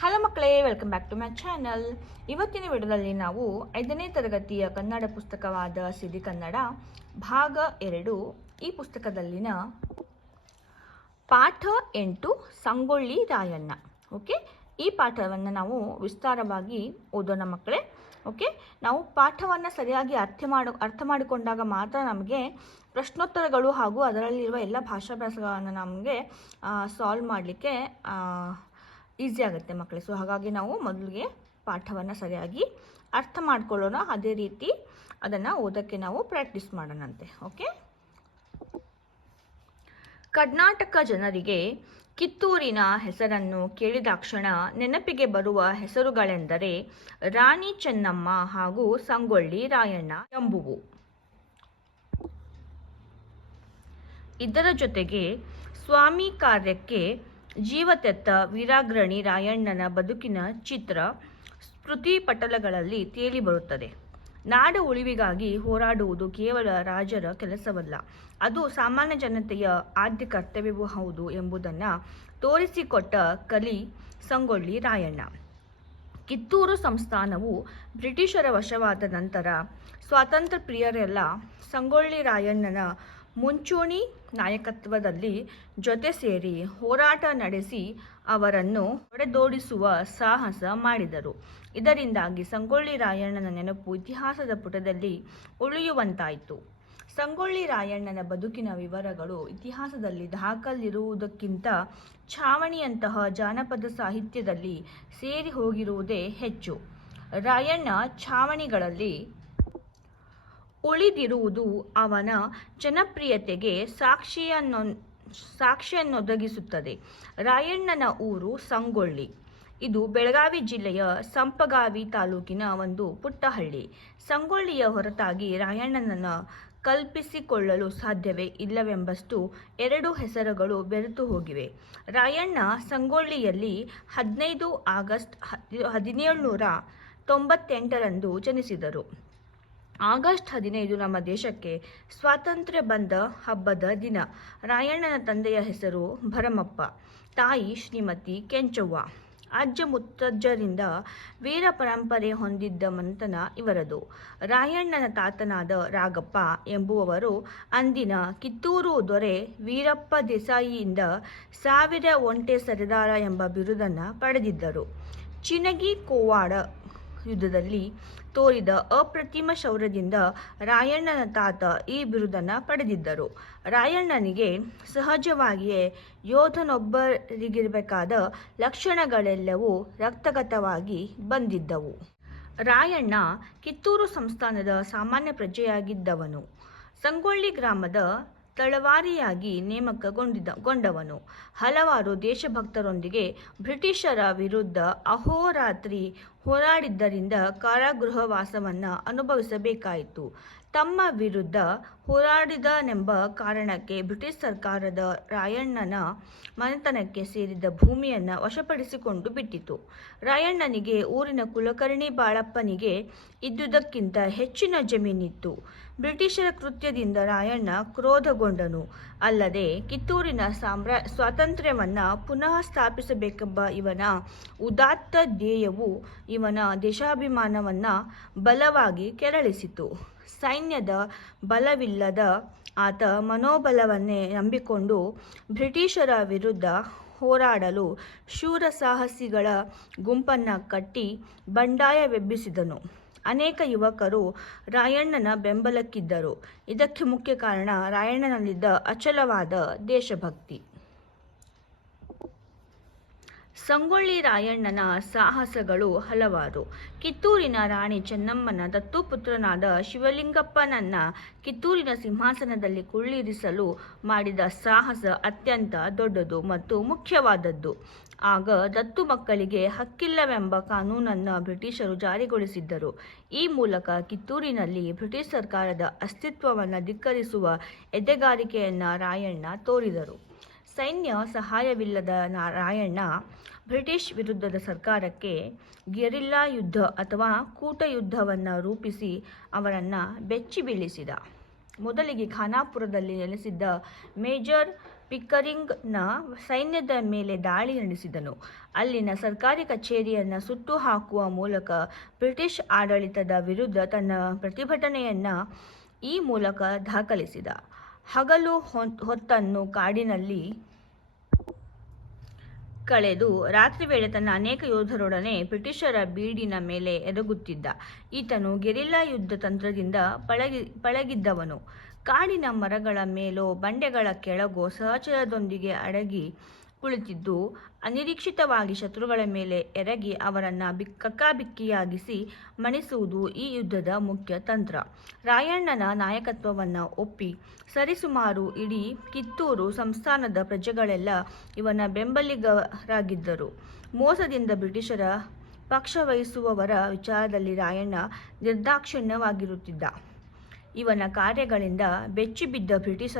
Hello ಮಕ್ಕಳೇ, welcome back to my channel. ಇವತ್ತಿನ ವಿಡಿಯೋದಲ್ಲಿ ನಾವು 5ನೇ ತರಗತಿಯ ಕನ್ನಡ ಪುಸ್ತಕವಾದ ಸಿರಿ ಕನ್ನಡ ಭಾಗ 2 ಈ ಪುಸ್ತಕದಲ್ಲಿನ ಪಾಠ 8 ಸಂಗೊಳ್ಳಿ ರಾಯಣ್ಣ. ಓಕೆ, ಈ ಪಾಠವನ್ನು ನಾವು ವಿಸ್ತಾರವಾಗಿ ಓದೋಣ ಮಕ್ಕಳೇ. ಓಕೆ, ನಾವು ಪಾಠವನ್ನು ಸರಿಯಾಗಿ ಅರ್ಥ ಮಾಡಿಕೊಂಡಾಗ ಮಾತ್ರ ನಮಗೆ ಪ್ರಶ್ನೋತ್ತರಗಳು ಹಾಗೂ ಅದರಲ್ಲಿರುವ ಎಲ್ಲ ಭಾಷಾಭ್ಯಾಸಗಳನ್ನು ನಮಗೆ ಸಾಲ್ವ್ ಮಾಡಲಿಕ್ಕೆ ಈಸಿ ಆಗುತ್ತೆ ಮಕ್ಕಳೇ. ಸೊ ಹಾಗಾಗಿ ನಾವು ಮೊದಲಿಗೆ ಪಾಠವನ್ನು ಸರಿಯಾಗಿ ಅರ್ಥ ಮಾಡ್ಕೊಳ್ಳೋಣ, ಅದೇ ರೀತಿ ಅದನ್ನು ಓದೋಕ್ಕೆ ನಾವು ಪ್ರಾಕ್ಟೀಸ್ ಮಾಡೋಣಂತೆ. ಓಕೆ, ಕರ್ನಾಟಕ ಜನರಿಗೆ ಕಿತ್ತೂರಿನ ಹೆಸರನ್ನು ಕೇಳಿದಾಕ್ಷಣ ನೆನಪಿಗೆ ಬರುವ ಹೆಸರುಗಳೆಂದರೆ ರಾಣಿ ಚೆನ್ನಮ್ಮ ಹಾಗೂ ಸಂಗೊಳ್ಳಿ ರಾಯಣ್ಣ ಎಂಬುವು. ಇದರ ಜೊತೆಗೆ ಸ್ವಾಮಿ ಕಾರ್ಯಕ್ಕೆ ಜೀವತೆತ್ತ ವೀರಾಗ್ರಣಿ ರಾಯಣ್ಣನ ಬದುಕಿನ ಚಿತ್ರ ಸ್ಮೃತಿ ಪಟಲಗಳಲ್ಲಿ ತೇಲಿ ಬರುತ್ತದೆ. ನಾಡ ಉಳಿವಿಗಾಗಿ ಹೋರಾಡುವುದು ಕೇವಲ ರಾಜರ ಕೆಲಸವಲ್ಲ, ಅದು ಸಾಮಾನ್ಯ ಜನತೆಯ ಆದ್ಯ ಕರ್ತವ್ಯವೂ ಹೌದು ಎಂಬುದನ್ನು ತೋರಿಸಿಕೊಟ್ಟ ಕಲಿ ಸಂಗೊಳ್ಳಿ ರಾಯಣ್ಣ. ಕಿತ್ತೂರು ಸಂಸ್ಥಾನವು ಬ್ರಿಟಿಷರ ವಶವಾದ ನಂತರ ಸ್ವಾತಂತ್ರ್ಯ ಪ್ರಿಯರೆಲ್ಲ ಸಂಗೊಳ್ಳಿ ರಾಯಣ್ಣನ ಮುಂಚೂಣಿ ನಾಯಕತ್ವದಲ್ಲಿ ಜೊತೆ ಸೇರಿ ಹೋರಾಟ ನಡೆಸಿ ಅವರನ್ನು ಹೊಡೆದೋಡಿಸುವ ಸಾಹಸ ಮಾಡಿದರು. ಇದರಿಂದಾಗಿ ಸಂಗೊಳ್ಳಿ ರಾಯಣ್ಣನ ನೆನಪು ಇತಿಹಾಸದ ಪುಟದಲ್ಲಿ ಉಳಿಯುವಂತಾಯಿತು. ಸಂಗೊಳ್ಳಿ ರಾಯಣ್ಣನ ಬದುಕಿನ ವಿವರಗಳು ಇತಿಹಾಸದಲ್ಲಿ ದಾಖಲಿರುವುದಕ್ಕಿಂತ ಛಾವಣಿಯಂತಹ ಜಾನಪದ ಸಾಹಿತ್ಯದಲ್ಲಿ ಸೇರಿ ಹೋಗಿರುವುದೇ ಹೆಚ್ಚು. ರಾಯಣ್ಣ ಛಾವಣಿಗಳಲ್ಲಿ ಉಳಿದಿರುವುದು ಅವನ ಜನಪ್ರಿಯತೆಗೆ ಸಾಕ್ಷಿಯನ್ನೊದಗಿಸುತ್ತದೆ. ರಾಯಣ್ಣನ ಊರು ಸಂಗೊಳ್ಳಿ. ಇದು ಬೆಳಗಾವಿ ಜಿಲ್ಲೆಯ ಸಂಪಗಾವಿ ತಾಲೂಕಿನ ಒಂದು ಪುಟ್ಟ ಹಳ್ಳಿ. ಸಂಗೊಳ್ಳಿಯ ಹೊರತಾಗಿ ರಾಯಣ್ಣನನ್ನು ಕಲ್ಪಿಸಿಕೊಳ್ಳಲು ಸಾಧ್ಯವೇ ಇಲ್ಲವೆಂಬಷ್ಟು ಎರಡು ಹೆಸರುಗಳು ಬೆರೆತು ಹೋಗಿವೆ. ರಾಯಣ್ಣ ಸಂಗೊಳ್ಳಿಯಲ್ಲಿ 15 ಆಗಸ್ಟ್ 1798 ಜನಿಸಿದರು. ಆಗಸ್ಟ್ 15 ನಮ್ಮ ದೇಶಕ್ಕೆ ಸ್ವಾತಂತ್ರ್ಯ ಬಂದ ಹಬ್ಬದ ದಿನ. ರಾಯಣ್ಣನ ತಂದೆಯ ಹೆಸರು ಭರಮಪ್ಪ, ತಾಯಿ ಶ್ರೀಮತಿ ಕೆಂಚವ್ವ. ಅಜ್ಜ ಮುತ್ತಜ್ಜರಿಂದ ವೀರ ಪರಂಪರೆ ಹೊಂದಿದ್ದ ಮನೆತನ ಇವರದು. ರಾಯಣ್ಣನ ತಾತನಾದ ರಾಗಪ್ಪ ಎಂಬುವವರು ಅಂದಿನ ಕಿತ್ತೂರು ದೊರೆ ವೀರಪ್ಪ ದೇಸಾಯಿಯಿಂದ 1000 ಒಂಟೆ ಸರದಾರ ಎಂಬ ಬಿರುದನ್ನು ಪಡೆದಿದ್ದರು. ಚಿನಗಿ ಕೋವಾಡ ಯುದ್ಧದಲ್ಲಿ ತೋರಿದ ಅಪ್ರತಿಮ ಶೌರ್ಯದಿಂದ ರಾಯಣ್ಣನ ತಾತ ಈ ಬಿರುದನ್ನು ಪಡೆದಿದ್ದರು. ರಾಯಣ್ಣನಿಗೆ ಸಹಜವಾಗಿಯೇ ಯೋಧನೊಬ್ಬರಿಗಿರಬೇಕಾದ ಲಕ್ಷಣಗಳೆಲ್ಲವೂ ರಕ್ತಗತವಾಗಿ ಬಂದಿದ್ದವು. ರಾಯಣ್ಣ ಕಿತ್ತೂರು ಸಂಸ್ಥಾನದ ಸಾಮಾನ್ಯ ಪ್ರಜೆಯಾಗಿದ್ದವನು. ಸಂಗೊಳ್ಳಿ ಗ್ರಾಮದ ತಳವಾರಿಯಾಗಿ ನೇಮಕಗೊಂಡವನು. ಹಲವಾರು ದೇಶಭಕ್ತರೊಂದಿಗೆ ಬ್ರಿಟಿಷರ ವಿರುದ್ಧ ಅಹೋರಾತ್ರಿ ಹೋರಾಡಿದ್ದರಿಂದ ಕಾರಾಗೃಹವಾಸವನ್ನು ಅನುಭವಿಸಬೇಕಾಯಿತು. ತಮ್ಮ ವಿರುದ್ಧ ಹೋರಾಡಿದನೆಂಬ ಕಾರಣಕ್ಕೆ ಬ್ರಿಟಿಷ್ ಸರ್ಕಾರದ ರಾಯಣ್ಣನ ಮನೆತನಕ್ಕೆ ಸೇರಿದ ಭೂಮಿಯನ್ನು ವಶಪಡಿಸಿಕೊಂಡು ಬಿಟ್ಟಿತು. ರಾಯಣ್ಣನಿಗೆ ಊರಿನ ಕುಲಕರ್ಣಿ ಬಾಳಪ್ಪನಿಗೆ ಇದ್ದುದಕ್ಕಿಂತ ಹೆಚ್ಚಿನ ಜಮೀನಿತ್ತು. ಬ್ರಿಟಿಷರ ಕೃತ್ಯದಿಂದ ರಾಯಣ್ಣ ಕ್ರೋಧಗೊಂಡನು. ಅಲ್ಲದೆ ಕಿತ್ತೂರಿನ ಸ್ವಾತಂತ್ರ್ಯವನ್ನು ಪುನಃ ಸ್ಥಾಪಿಸಬೇಕೆಂಬ ಇವನ ಉದಾತ್ತ ಧ್ಯೇಯವು ಇವನ ದೇಶಾಭಿಮಾನವನ್ನು ಬಲವಾಗಿ ಕೆರಳಿಸಿತು. ಸೈನ್ಯದ ಬಲವಿಲ್ಲದ ಆತ ಮನೋಬಲವನ್ನೇ ನಂಬಿಕೊಂಡು ಬ್ರಿಟಿಷರ ವಿರುದ್ಧ ಹೋರಾಡಲು ಶೂರ ಸಾಹಸಿಗಳ ಗುಂಪನ್ನು ಕಟ್ಟಿ ಬಂಡಾಯವೆಬ್ಬಿಸಿದನು. ಅನೇಕ ಯುವಕರು ರಾಯಣ್ಣನ ಬೆಂಬಲಕ್ಕಿದ್ದರು. ಇದಕ್ಕೆ ಮುಖ್ಯ ಕಾರಣ ರಾಯಣ್ಣನಲ್ಲಿದ್ದ ಅಚಲವಾದ ದೇಶಭಕ್ತಿ. ಸಂಗೊಳ್ಳಿ ರಾಯಣ್ಣನ ಸಾಹಸಗಳು ಹಲವಾರು. ಕಿತ್ತೂರಿನ ರಾಣಿ ಚೆನ್ನಮ್ಮನ ದತ್ತುಪುತ್ರನಾದ ಶಿವಲಿಂಗಪ್ಪನನ್ನ ಕಿತ್ತೂರಿನ ಸಿಂಹಾಸನದಲ್ಲಿ ಕುಳ್ಳಿರಿಸಲು ಮಾಡಿದ ಸಾಹಸ ಅತ್ಯಂತ ದೊಡ್ಡದು ಮತ್ತು ಮುಖ್ಯವಾದದ್ದು. ಆಗ ದತ್ತು ಮಕ್ಕಳಿಗೆ ಹಕ್ಕಿಲ್ಲವೆಂಬ ಕಾನೂನನ್ನು ಬ್ರಿಟಿಷರು ಜಾರಿಗೊಳಿಸಿದ್ದರು. ಈ ಮೂಲಕ ಕಿತ್ತೂರಿನಲ್ಲಿ ಬ್ರಿಟಿಷ್ ಸರ್ಕಾರದ ಅಸ್ತಿತ್ವವನ್ನು ಧಿಕ್ಕರಿಸುವ ಎದೆಗಾರಿಕೆಯನ್ನು ರಾಯಣ್ಣ ತೋರಿದರು. ಸೈನ್ಯ ಸಹಾಯವಿಲ್ಲದ ರಾಯಣ್ಣ ಬ್ರಿಟಿಷ್ ವಿರುದ್ಧದ ಸರ್ಕಾರಕ್ಕೆ ಗೆರಿಲ್ಲಾ ಯುದ್ಧ ಅಥವಾ ಕೂಟ ಯುದ್ಧವನ್ನು ರೂಪಿಸಿ ಅವರನ್ನು ಬೆಚ್ಚಿ ಬೀಳಿಸಿದ. ಮೊದಲಿಗೆ ಖಾನಾಪುರದಲ್ಲಿ ನೆಲೆಸಿದ್ದ ಮೇಜರ್ ಪಿಕರಿಂಗ್ನ ಸೈನ್ಯದ ಮೇಲೆ ದಾಳಿ ನಡೆಸಿದನು. ಅಲ್ಲಿನ ಸರ್ಕಾರಿ ಕಚೇರಿಯನ್ನು ಸುಟ್ಟು ಹಾಕುವ ಮೂಲಕ ಬ್ರಿಟಿಷ್ ಆಡಳಿತದ ವಿರುದ್ಧ ತನ್ನ ಪ್ರತಿಭಟನೆಯನ್ನು ಈ ಮೂಲಕ ದಾಖಲಿಸಿದ. ಹಗಲು ಹೊತ್ತನ್ನು ಕಾಡಿನಲ್ಲಿ ಕಳೆದು ರಾತ್ರಿ ವೇಳೆ ತನ್ನ ಅನೇಕ ಯೋಧರೊಡನೆ ಬ್ರಿಟಿಷರ ಬೀಡಿನ ಮೇಲೆ ಎರಗುತ್ತಿದ್ದ. ಈತನು ಗೆರಿಲ್ಲಾ ಯುದ್ಧ ತಂತ್ರದಿಂದ ಪಳಗಿದ್ದವನು. ಕಾಡಿನ ಮರಗಳ ಮೇಲೋ ಬಂಡೆಗಳ ಕೆಳಗೋ ಸಹಚರರೊಂದಿಗೆ ಅಡಗಿ ಕುಳಿತಿದ್ದು ಅನಿರೀಕ್ಷಿತವಾಗಿ ಶತ್ರುಗಳ ಮೇಲೆ ಎರಗಿ ಅವರನ್ನು ಕಕ್ಕಾಬಿಕ್ಕಿಯಾಗಿಸಿ ಮಣಿಸುವುದು ಈ ಯುದ್ಧದ ಮುಖ್ಯ ತಂತ್ರ. ರಾಯಣ್ಣನ ನಾಯಕತ್ವವನ್ನು ಒಪ್ಪಿ ಸರಿಸುಮಾರು ಇಡೀ ಕಿತ್ತೂರು ಸಂಸ್ಥಾನದ ಪ್ರಜೆಗಳೆಲ್ಲ ಇವನ ಬೆಂಬಲಿಗರಾಗಿದ್ದರು. ಮೋಸದಿಂದ ಬ್ರಿಟಿಷರ ಪಕ್ಷವಹಿಸುವವರ ವಿಚಾರದಲ್ಲಿ ರಾಯಣ್ಣ ನಿರ್ದಾಕ್ಷಿಣ್ಯವಾಗಿರುತ್ತಿದ್ದ. ಇವನ ಕಾರ್ಯಗಳಿಂದ ಬೆಚ್ಚಿಬಿದ್ದ ಬ್ರಿಟಿಷ್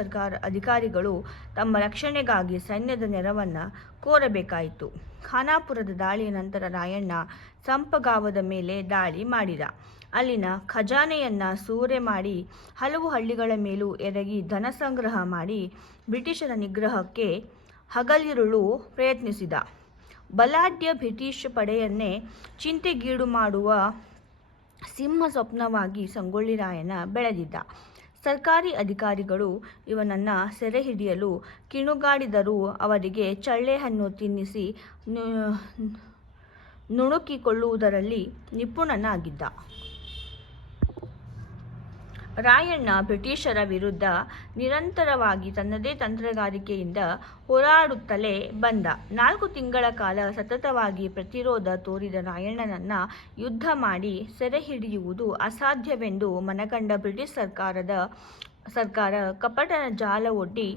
ಅಧಿಕಾರಿಗಳು ತಮ್ಮ ರಕ್ಷಣೆಗಾಗಿ ಸೈನ್ಯದ ನೆರವನ್ನು ಕೋರಬೇಕಾಯಿತು. ಖಾನಾಪುರದ ದಾಳಿಯ ನಂತರ ರಾಯಣ್ಣ ಸಂಪಗಾವದ ಮೇಲೆ ದಾಳಿ ಮಾಡಿದ. ಅಲ್ಲಿನ ಖಜಾನೆಯನ್ನು ಸೂರೆ ಮಾಡಿ ಹಲವು ಹಳ್ಳಿಗಳ ಮೇಲೂ ಎರಗಿ ಧನ ಸಂಗ್ರಹ ಮಾಡಿ ಬ್ರಿಟಿಷರ ನಿಗ್ರಹಕ್ಕೆ ಹಗಲಿರುಳು ಪ್ರಯತ್ನಿಸಿದ. ಬಲಾಢ್ಯ ಬ್ರಿಟಿಷ್ ಪಡೆಯನ್ನೇ ಚಿಂತೆಗೀಡು ಮಾಡುವ ಸಿಂಹ ಸ್ವಪ್ನವಾಗಿ ಸಂಗೊಳ್ಳಿ ರಾಯಣ್ಣ ಬೆಳೆದಿದ್ದ. ಸರ್ಕಾರಿ ಅಧಿಕಾರಿಗಳು ಇವನನ್ನು ಸೆರೆ ಹಿಡಿಯಲು ಕಿಣುಗಾಡಿದರೂ ಅವರಿಗೆ ಚಳ್ಳೆಹಣ್ಣು ತಿನ್ನಿಸಿ ನುಣುಕಿಕೊಳ್ಳುವುದರಲ್ಲಿ ನಿಪುಣನಾಗಿದ್ದ. ರಾಯಣ್ಣ ಬ್ರಿಟಿಷರ ವಿರುದ್ಧ ನಿರಂತರವಾಗಿ ತನ್ನದೇ ತಂತ್ರಗಾರಿಕೆಯಿಂದ ಹೋರಾಡುತ್ತಲೇ ಬಂದ. 4 ತಿಂಗಳ ಕಾಲ ಸತತವಾಗಿ ಪ್ರತಿರೋಧ ತೋರಿದ ರಾಯಣ್ಣನನ್ನು ಯುದ್ಧ ಮಾಡಿ ಸೆರೆ ಹಿಡಿಯುವುದು ಅಸಾಧ್ಯವೆಂದು ಮನಗಂಡ ಬ್ರಿಟಿಷ್ ಸರ್ಕಾರ ಕಪಟ ಜಾಲ ಒಡ್ಡಿ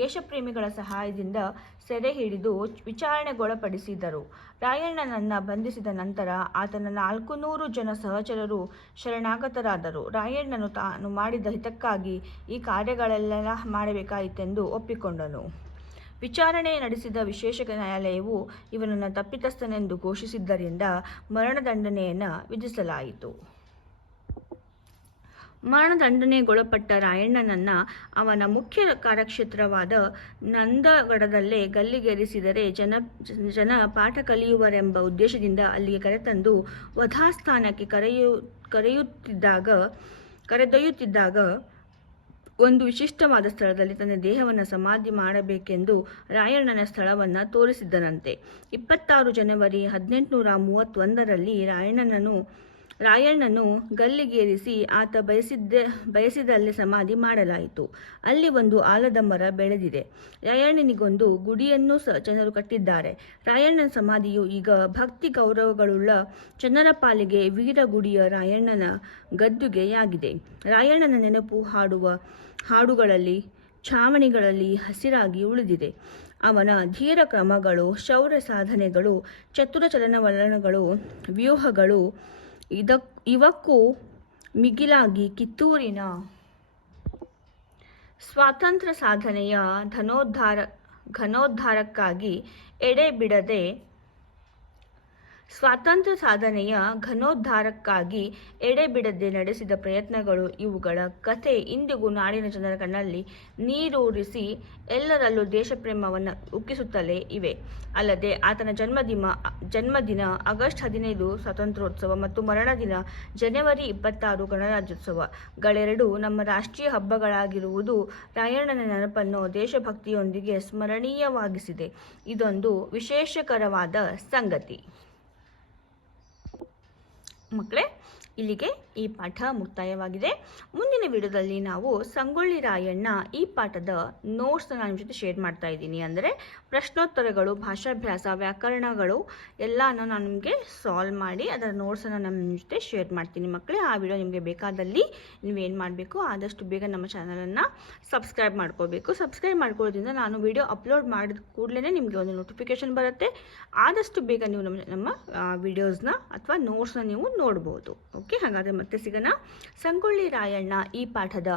ದೇಶಪ್ರೇಮಿಗಳ ಸಹಾಯದಿಂದ ಸೆರೆ ಹಿಡಿದು ವಿಚಾರಣೆಗೊಳಪಡಿಸಿದರು. ರಾಯಣ್ಣನನ್ನು ಬಂಧಿಸಿದ ನಂತರ ಆತನ 400 ಜನ ಸಹಚರರು ಶರಣಾಗತರಾದರು. ರಾಯಣ್ಣನು ತಾನು ಮಾಡಿದ ಹಿತಕ್ಕಾಗಿ ಈ ಕಾರ್ಯಗಳೆಲ್ಲ ಮಾಡಬೇಕಾಯಿತೆಂದು ಒಪ್ಪಿಕೊಂಡನು. ವಿಚಾರಣೆ ನಡೆಸಿದ ವಿಶೇಷ ನ್ಯಾಯಾಲಯವು ಇವನನ್ನು ತಪ್ಪಿತಸ್ಥನೆಂದು ಘೋಷಿಸಿದ್ದರಿಂದ ಮರಣದಂಡನೆಯನ್ನು ವಿಧಿಸಲಾಯಿತು. ಮರಣದಂಡನೆಗೊಳಪಟ್ಟ ರಾಯಣ್ಣನನ್ನು ಅವನ ಮುಖ್ಯ ಕಾರ್ಯಕ್ಷೇತ್ರವಾದ ನಂದಗಡದಲ್ಲೇ ಗಲ್ಲಿಗೇರಿಸಿದರೆ ಜನ ಪಾಠ ಕಲಿಯುವರೆಂಬ ಉದ್ದೇಶದಿಂದ ಅಲ್ಲಿಗೆ ಕರೆತಂದು ವಧಾಸ್ಥಾನಕ್ಕೆ ಕರೆದೊಯ್ಯುತ್ತಿದ್ದಾಗ ಒಂದು ವಿಶಿಷ್ಟವಾದ ಸ್ಥಳದಲ್ಲಿ ತನ್ನ ದೇಹವನ್ನು ಸಮಾಧಿ ಮಾಡಬೇಕೆಂದು ರಾಯಣ್ಣನ ಸ್ಥಳವನ್ನು ತೋರಿಸಿದ್ದನಂತೆ. 26 ಜನವರಿ 1831ರಲ್ಲಿ ರಾಯಣ್ಣನು ಗಲ್ಲಿಗೇರಿಸಿ ಆತ ಬಯಸಿದಲ್ಲೇ ಸಮಾಧಿ ಮಾಡಲಾಯಿತು. ಅಲ್ಲಿ ಒಂದು ಆಲದ ಮರ ಬೆಳೆದಿದೆ. ರಾಯಣ್ಣನಿಗೊಂದು ಗುಡಿಯನ್ನೂ ಜನರು ಕಟ್ಟಿದ್ದಾರೆ. ರಾಯಣ್ಣನ ಸಮಾಧಿಯು ಈಗ ಭಕ್ತಿ ಗೌರವಗಳುಳ್ಳ ಜನರ ಪಾಲಿಗೆ ವೀರಗುಡಿಯ ರಾಯಣ್ಣನ ಗದ್ದುಗೆಯಾಗಿದೆ. ರಾಯಣ್ಣನ ನೆನಪು ಹಾಡುಗಳಲ್ಲಿ ಛಾವಣಿಗಳಲ್ಲಿ ಹಸಿರಾಗಿ ಉಳಿದಿದೆ. ಅವನ ಧೀರ ಕ್ರಮಗಳು, ಶೌರ್ಯ ಸಾಧನೆಗಳು, ಚತುರ ಚಲನವಲನಗಳು, ವ್ಯೂಹಗಳು, ಇವಕ್ಕೂ ಮಿಗಿಲಾಗಿ ಕಿತ್ತೂರಿನ ಸ್ವಾತಂತ್ರ್ಯ ಸಾಧನೆಯ ಘನೋದ್ಧಾರಕ್ಕಾಗಿ ಎಡೆಬಿಡದೆ ನಡೆಸಿದ ಪ್ರಯತ್ನಗಳು, ಇವುಗಳ ಕಥೆ ಇಂದಿಗೂ ನಾಡಿನ ಜನರ ಕಣ್ಣಲ್ಲಿ ನೀರೂರಿಸಿ ಎಲ್ಲರಲ್ಲೂ ದೇಶಪ್ರೇಮವನ್ನು ಉಕ್ಕಿಸುತ್ತಲೇ ಇವೆ. ಅಲ್ಲದೆ ಆತನ ಜನ್ಮದಿನ ಆಗಸ್ಟ್ 15 ಸ್ವಾತಂತ್ರ್ಯೋತ್ಸವ ಮತ್ತು ಮರಣದಿನ ಜನವರಿ 26 ಗಣರಾಜ್ಯೋತ್ಸವಗಳೆರಡೂ ನಮ್ಮ ರಾಷ್ಟ್ರೀಯ ಹಬ್ಬಗಳಾಗಿರುವುದು ರಾಯಣ್ಣನ ನೆನಪನ್ನು ದೇಶಭಕ್ತಿಯೊಂದಿಗೆ ಸ್ಮರಣೀಯವಾಗಿಸಿದೆ. ಇದೊಂದು ವಿಶೇಷಕರವಾದ ಸಂಗತಿ. ಮಕ್ಕಳೇ, ಇಲ್ಲಿಗೆ ಈ ಪಾಠ ಮುಕ್ತಾಯವಾಗಿದೆ. ಮುಂದಿನ ವಿಡಿಯೋದಲ್ಲಿ ನಾವು ಸಂಗೊಳ್ಳಿ ರಾಯಣ್ಣ ಈ ಪಾಠದ ನೋಟ್ಸ್ನ ನಾನು ನಿಮ್ಮ ಜೊತೆ ಶೇರ್ ಮಾಡ್ತಾ ಇದ್ದೀನಿ. ಅಂದರೆ ಪ್ರಶ್ನೋತ್ತರಗಳು, ಭಾಷಾಭ್ಯಾಸ, ವ್ಯಾಕರಣಗಳು ಎಲ್ಲನೂ ನಾನು ನಿಮಗೆ ಸಾಲ್ವ್ ಮಾಡಿ ಅದರ ನೋಟ್ಸನ್ನು ನಮ್ಮ ಜೊತೆ ಶೇರ್ ಮಾಡ್ತೀನಿ. ಮಕ್ಕಳೇ, ಆ ವಿಡಿಯೋ ನಿಮಗೆ ಬೇಕಾದಲ್ಲಿ ನೀವೇನು ಮಾಡಬೇಕು, ಆದಷ್ಟು ಬೇಗ ನಮ್ಮ ಚಾನಲನ್ನು ಸಬ್ಸ್ಕ್ರೈಬ್ ಮಾಡ್ಕೋಬೇಕು. ಸಬ್ಸ್ಕ್ರೈಬ್ ಮಾಡ್ಕೊಳ್ಳೋದ್ರಿಂದ ನಾನು ವಿಡಿಯೋ ಅಪ್ಲೋಡ್ ಮಾಡಿದ ಕೂಡಲೇ ನಿಮಗೆ ಒಂದು ನೋಟಿಫಿಕೇಷನ್ ಬರುತ್ತೆ. ಆದಷ್ಟು ಬೇಗ ನೀವು ನಮ್ಮ ವಿಡಿಯೋಸ್ನ ಅಥವಾ ನೋಟ್ಸ್ನ ನೀವು ನೋಡ್ಬೋದು. ಓಕೆ, ಹಾಗಾದರೆ ಮತ್ತೆ ಸಿಗೋಣ. ಸಂಗೊಳ್ಳಿ ರಾಯಣ್ಣ ಈ ಪಾಠದ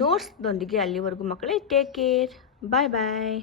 ನೋಟ್ಸ್ದೊಂದಿಗೆ. ಅಲ್ಲಿವರೆಗೂ ಮಕ್ಕಳೇ, ಟೇಕ್ ಕೇರ್, ಬಾಯ್ ಬಾಯ್.